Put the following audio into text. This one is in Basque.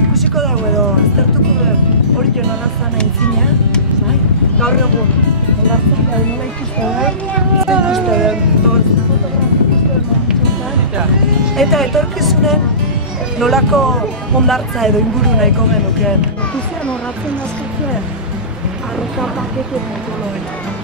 Ikusiko dago edo, aztertuko dugu hori jo nola zan aintzina, gaur egun, onartzen da, nola ikuste eta etorkizunen nolako ondartza edo inguru nahiko genukeen. Ikusian horratzen dazkatzea, arroka pakete kontroloen.